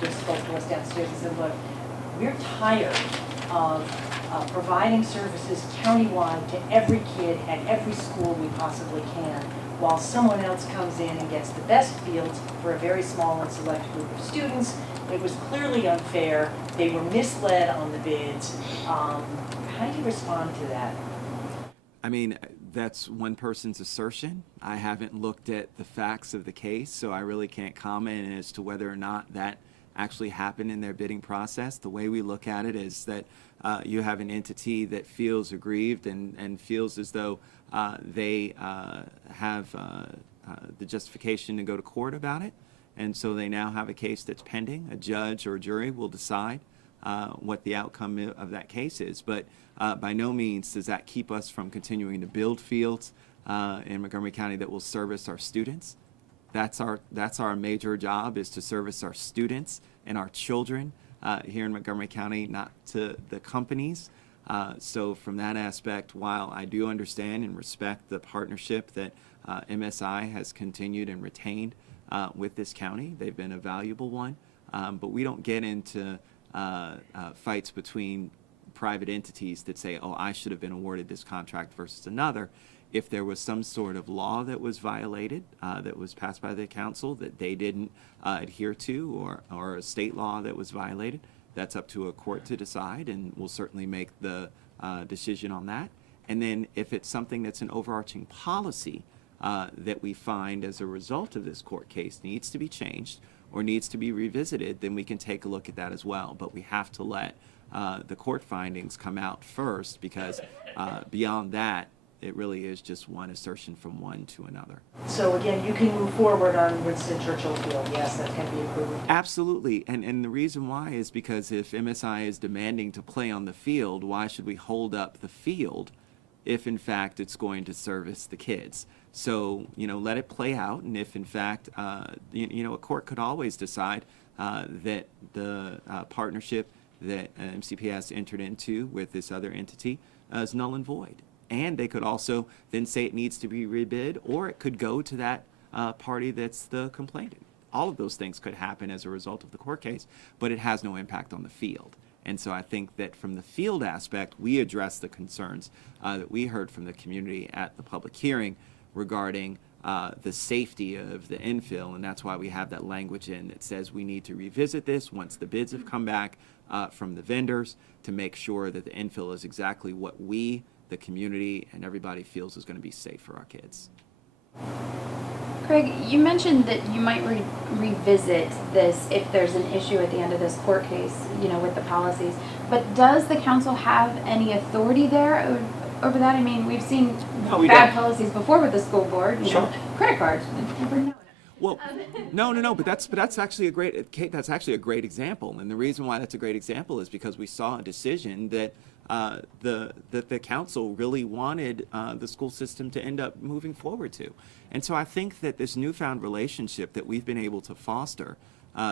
just spoke to us downstairs and said, look, we're tired of providing services countywide to every kid at every school we possibly can, while someone else comes in and gets the best fields for a very small and select group of students. It was clearly unfair. They were misled on the bids. How do you respond to that? I mean, that's one person's assertion. I haven't looked at the facts of the case, so I really can't comment as to whether or not that actually happened in their bidding process. The way we look at it is that you have an entity that feels aggrieved and feels as though they have the justification to go to court about it. And so they now have a case that's pending. A judge or a jury will decide what the outcome of that case is. But by no means does that keep us from continuing to build fields in Montgomery County that will service our students. That's our major job, is to service our students and our children here in Montgomery County, not to the companies. So from that aspect, while I do understand and respect the partnership that MSI has continued and retained with this county, they've been a valuable one, but we don't get into fights between private entities that say, oh, I should have been awarded this contract versus another. If there was some sort of law that was violated, that was passed by the council that they didn't adhere to, or a state law that was violated, that's up to a court to decide, and we'll certainly make the decision on that. And then if it's something that's an overarching policy that we find as a result of this court case needs to be changed or needs to be revisited, then we can take a look at that as well. But we have to let the court findings come out first, because beyond that, it really is just one assertion from one to another. So again, you can move forward on Winston Churchill Field. Yes, that can be approved. Absolutely. And the reason why is because if MSI is demanding to play on the field, why should we hold up the field if in fact it's going to service the kids? So, let it play out. And if in fact, a court could always decide that the partnership that MCPS entered into with this other entity is null and void. And they could also then say it needs to be rebid, or it could go to that party that's the complainant. All of those things could happen as a result of the court case, but it has no impact on the field. And so I think that from the field aspect, we address the concerns that we heard from the community at the public hearing regarding the safety of the infill, and that's why we have that language in that says we need to revisit this once the bids have come back from the vendors to make sure that the infill is exactly what we, the community, and everybody feels is going to be safe for our kids. Craig, you mentioned that you might revisit this if there's an issue at the end of this court case, with the policies. But does the council have any authority there over that? I mean, we've seen bad policies before with the school board, credit cards. Never know. Well, no, but that's actually a great, Kate, that's actually a great example. And the reason why that's a great example is because we saw a decision that the council really wanted the school system to end up moving forward to. And so I think that this newfound relationship that we've been able to foster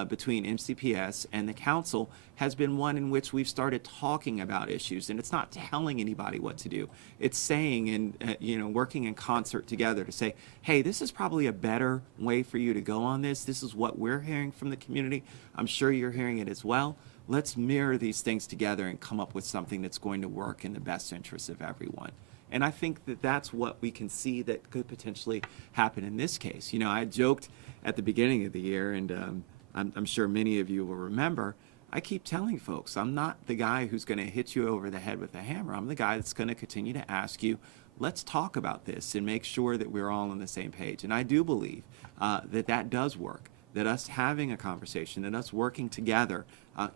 between MCPS and the council has been one in which we've started talking about issues. And it's not telling anybody what to do. It's saying and working in concert together to say, hey, this is probably a better way for you to go on this. This is what we're hearing from the community. I'm sure you're hearing it as well. Let's mirror these things together and come up with something that's going to work in the best interest of everyone. And I think that that's what we can see that could potentially happen in this case. I joked at the beginning of the year, and I'm sure many of you will remember, I keep telling folks, I'm not the guy who's going to hit you over the head with a hammer. I'm the guy that's going to continue to ask you, let's talk about this and make sure that we're all on the same page. And I do believe that does work, that us having a conversation, that us working together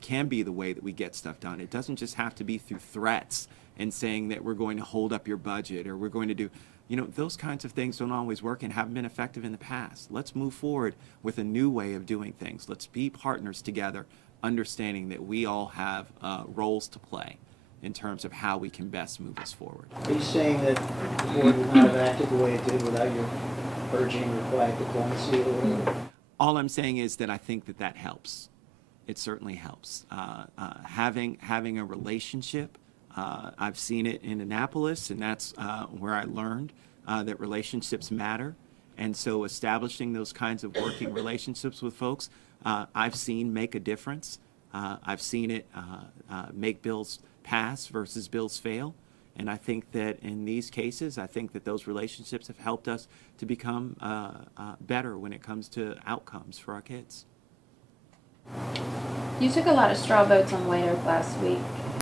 can be the way that we get stuff done. It doesn't just have to be through threats and saying that we're going to hold up your budget or we're going to do, those kinds of things don't always work and haven't been effective in the past. Let's move forward with a new way of doing things. Let's be partners together, understanding that we all have roles to play in terms of how we can best move us forward. Are you saying that the board would not have acted the way it did without your urging or quiet diplomacy or whatever? All I'm saying is that I think that helps. It certainly helps. Having a relationship, I've seen it in Annapolis, and that's where I learned that relationships matter. And so establishing those kinds of working relationships with folks I've seen make a difference. I've seen it make bills pass versus bills fail. And I think that in these cases, I think that those relationships have helped us to become better when it comes to outcomes for our kids. You took a lot of straw votes on White Oak last week.